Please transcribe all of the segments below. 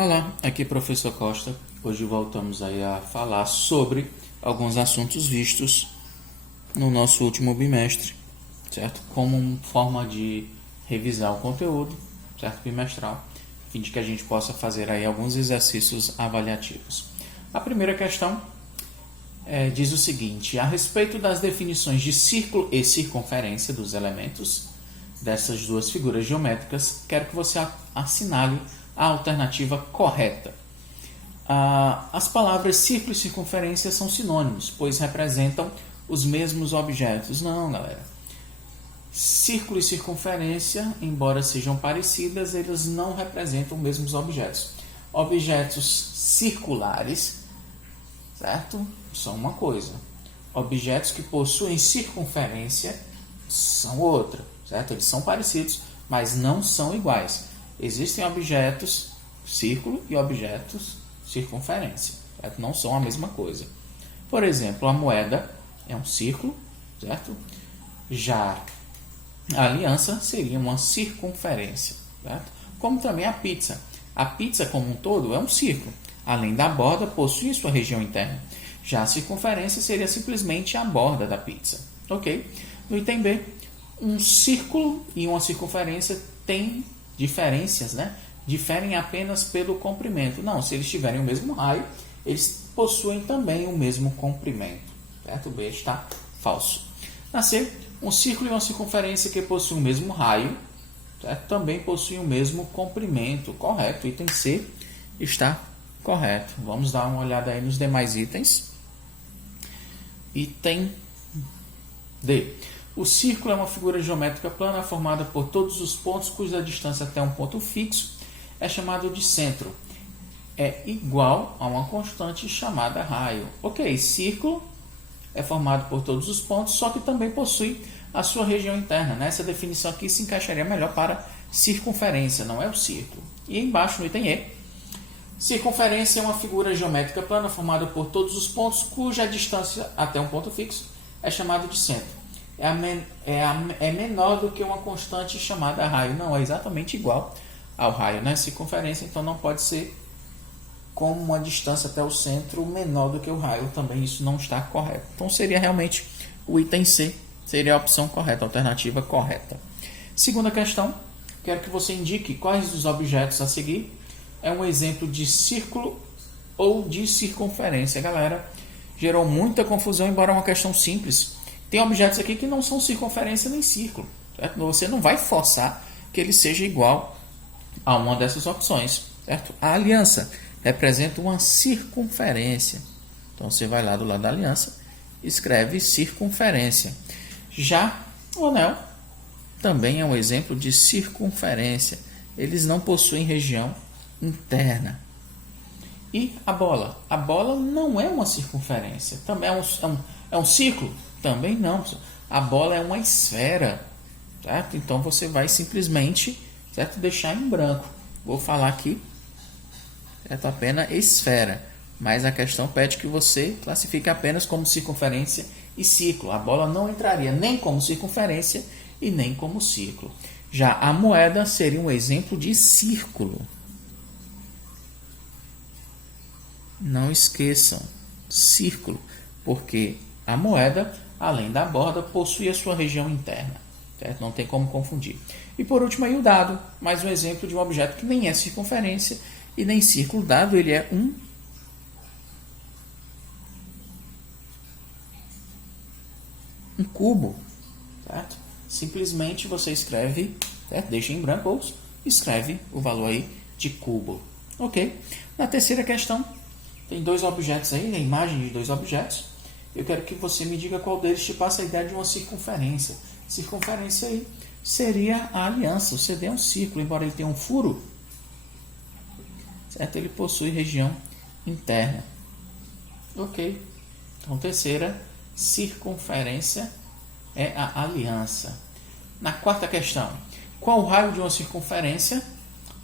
Olá, aqui é o professor Costa. Hoje voltamos aí a falar sobre alguns assuntos vistos no nosso último bimestre, certo? Como forma de revisar o conteúdo, certo? Bimestral, a fim de que a gente possa fazer aí alguns exercícios avaliativos. A primeira questão diz o seguinte: a respeito das definições de círculo e circunferência dos elementos dessas duas figuras geométricas, quero que você assinale a alternativa correta. As palavras círculo e circunferência são sinônimos, pois representam os mesmos objetos. Não, galera. Círculo e circunferência, embora sejam parecidas, eles não representam os mesmos objetos. Objetos circulares, certo? São uma coisa. Objetos que possuem circunferência são outra, certo? Eles são parecidos, mas não são iguais. Existem objetos círculo e objetos circunferência, certo? Não são a mesma coisa. Por exemplo, a moeda é um círculo, certo? Já a aliança seria uma circunferência, certo? Como também a pizza. A pizza como um todo é um círculo. Além da borda, possui sua região interna. Já a circunferência seria simplesmente a borda da pizza, ok? No item B, um círculo e uma circunferência têm diferenças, né? Diferem apenas pelo comprimento. Não, se eles tiverem o mesmo raio, eles possuem também o mesmo comprimento. Certo? O B está falso. Na C, um círculo e uma circunferência que possuem o mesmo raio, certo? Também possuem o mesmo comprimento. Correto. O item C está correto. Vamos dar uma olhada aí nos demais itens. Item D. O círculo é uma figura geométrica plana formada por todos os pontos cuja distância até um ponto fixo é chamado de centro. É igual a uma constante chamada raio. Ok, círculo é formado por todos os pontos, só que também possui a sua região interna. Né? Essa definição aqui se encaixaria melhor para circunferência, não é o círculo. E embaixo no item E, circunferência é uma figura geométrica plana formada por todos os pontos cuja distância até um ponto fixo é chamado de centro. É menor do que uma constante chamada raio. Não, é exatamente igual ao raio, né? Circunferência, então não pode ser com uma distância até o centro menor do que o raio. Também isso não está correto. Então seria realmente o item C, seria a opção correta, a alternativa correta. Segunda questão, quero que você indique quais dos objetos a seguir é um exemplo de círculo ou de circunferência. Galera, gerou muita confusão, embora uma questão simples. Tem objetos aqui que não são circunferência nem círculo. Certo? Você não vai forçar que ele seja igual a uma dessas opções. Certo? A aliança representa uma circunferência. Então, você vai lá do lado da aliança e escreve circunferência. Já o anel também é um exemplo de circunferência. Eles não possuem região interna. E a bola? A bola não é uma circunferência. Também é um círculo? Também não. A bola é uma esfera, certo? Então você vai simplesmente, certo, deixar em branco. Vou falar aqui, certo, apenas esfera, mas a questão pede que você classifique apenas como circunferência e círculo. A bola não entraria nem como circunferência e nem como círculo. Já a moeda seria um exemplo de círculo. Não esqueçam, círculo, porque a moeda, além da borda, possui a sua região interna. Certo? Não tem como confundir. E por último aí o dado, mais um exemplo de um objeto que nem é circunferência e nem círculo. O dado ele é um cubo. Certo? Simplesmente você escreve, certo? Deixa em branco ou escreve o valor aí de cubo. Ok? Na terceira questão, tem dois objetos aí, a imagem de dois objetos. Eu quero que você me diga qual deles te passa a ideia de uma circunferência. Circunferência aí seria a aliança. O CD é um círculo, embora ele tenha um furo, certo? Ele possui região interna. Ok. Então, terceira, circunferência é a aliança. Na quarta questão, qual o raio de uma circunferência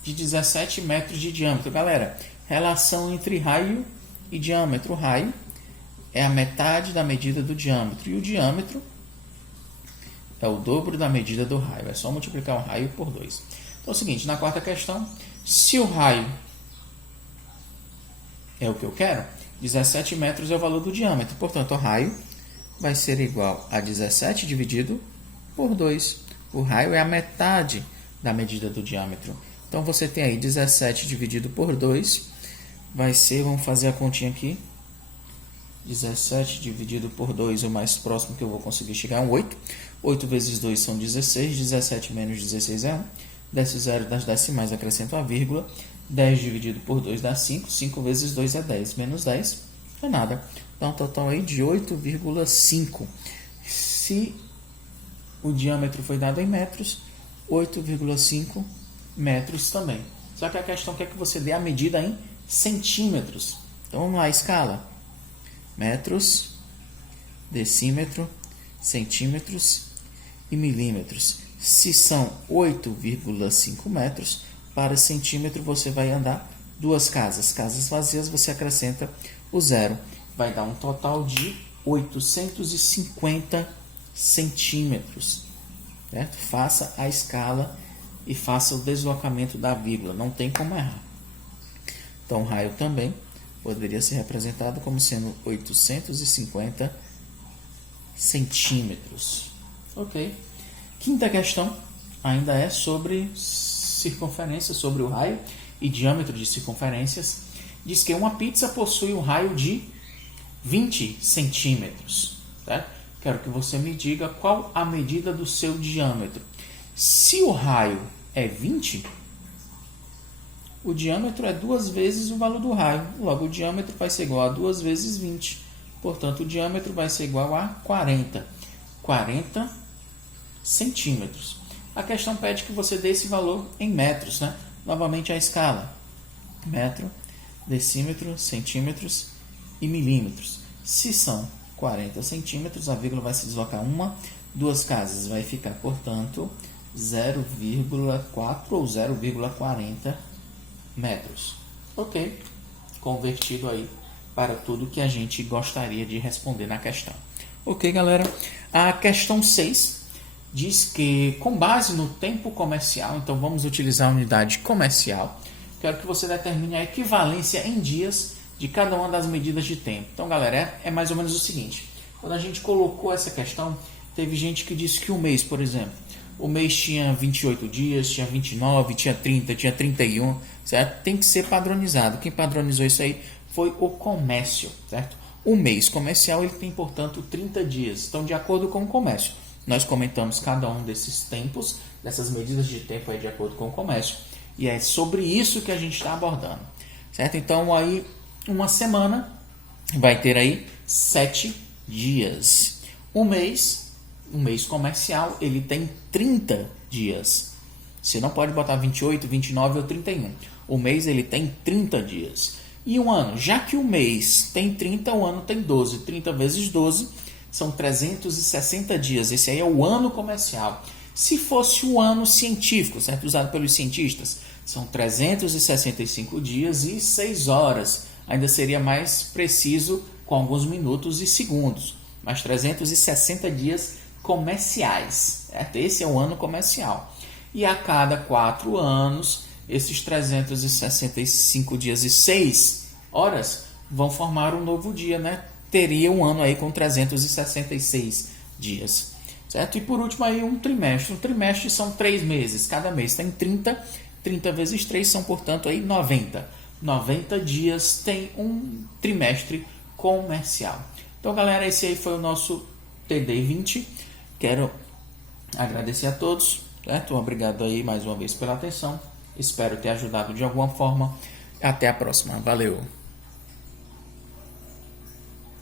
de 17 metros de diâmetro? Galera, relação entre raio e diâmetro. O raio é a metade da medida do diâmetro. E o diâmetro é o dobro da medida do raio. É só multiplicar o raio por 2. Então é o seguinte, na quarta questão, se o raio é o que eu quero. 17 metros é o valor do diâmetro. Portanto, o raio vai ser igual a 17 dividido por 2. O raio é a metade da medida do diâmetro. Então, você tem aí 17 dividido por 2. Vai ser, vamos fazer a continha aqui. 17 dividido por 2, o mais próximo que eu vou conseguir chegar é um 8. 8 vezes 2 são 16. 17 menos 16 é 1. Desce o zero das decimais, acrescento a vírgula. 10 dividido por 2 dá 5. 5 vezes 2 é 10. Menos 10 é nada. Então, um total aí de 8,5. Se o diâmetro foi dado em metros, 8,5 metros também. Só que a questão quer que você dê a medida em centímetros. Então, vamos lá, escala. Metros, decímetro, centímetros e milímetros. Se são 8,5 metros, para centímetro você vai andar duas casas. Casas vazias você acrescenta o zero. Vai dar um total de 850 centímetros. Certo? Faça a escala e faça o deslocamento da vírgula. Não tem como errar. Então, o raio também poderia ser representado como sendo 850 centímetros. Ok. Quinta questão ainda é sobre circunferência, sobre o raio e diâmetro de circunferências. Diz que uma pizza possui um raio de 20 centímetros. Tá? Quero que você me diga qual a medida do seu diâmetro. Se o raio é 20, o diâmetro é 2 vezes o valor do raio. Logo, o diâmetro vai ser igual a 2 vezes 20. Portanto, o diâmetro vai ser igual a 40. 40 centímetros. A questão pede que você dê esse valor em metros, né? Novamente a escala. Metro, decímetro, centímetros e milímetros. Se são 40 centímetros, a vírgula vai se deslocar duas casas. Vai ficar, portanto, 0,4 ou 0,40 metros. Ok. Convertido aí para tudo que a gente gostaria de responder na questão. Ok, galera? A questão 6 diz que, com base no tempo comercial, então vamos utilizar a unidade comercial, quero que você determine a equivalência em dias de cada uma das medidas de tempo. Então, galera, é mais ou menos o seguinte. Quando a gente colocou essa questão, teve gente que disse que o mês, por exemplo, o mês tinha 28 dias, tinha 29, tinha 30, tinha 31, certo? Tem que ser padronizado. Quem padronizou isso aí foi o comércio, certo? O mês comercial ele tem, portanto, 30 dias. Então, de acordo com o comércio, nós comentamos cada um desses tempos, dessas medidas de tempo aí de acordo com o comércio. E é sobre isso que a gente está abordando, certo? Então, aí, uma semana vai ter aí 7 dias. Um mês comercial, ele tem 30 dias. Você não pode botar 28, 29 ou 31. O mês, ele tem 30 dias. E um ano, já que o mês tem 30, o ano tem 12. 30 vezes 12 são 360 dias. Esse aí é o ano comercial. Se fosse o ano científico, certo? Usado pelos cientistas, são 365 dias e 6 horas. Ainda seria mais preciso com alguns minutos e segundos. Mas 360 dias comerciais. Certo? Esse é o ano comercial. E a cada 4 anos, esses 365 dias e 6 horas vão formar um novo dia, né? Teria um ano aí com 366 dias, certo? E por último aí um trimestre. Um trimestre são 3 meses, cada mês tem 30, 30 vezes 3 são, portanto, aí 90. 90 dias tem um trimestre comercial. Então, galera, esse aí foi o nosso TD 20. Quero agradecer a todos, certo? Obrigado aí mais uma vez pela atenção. Espero ter ajudado de alguma forma. Até a próxima. Valeu!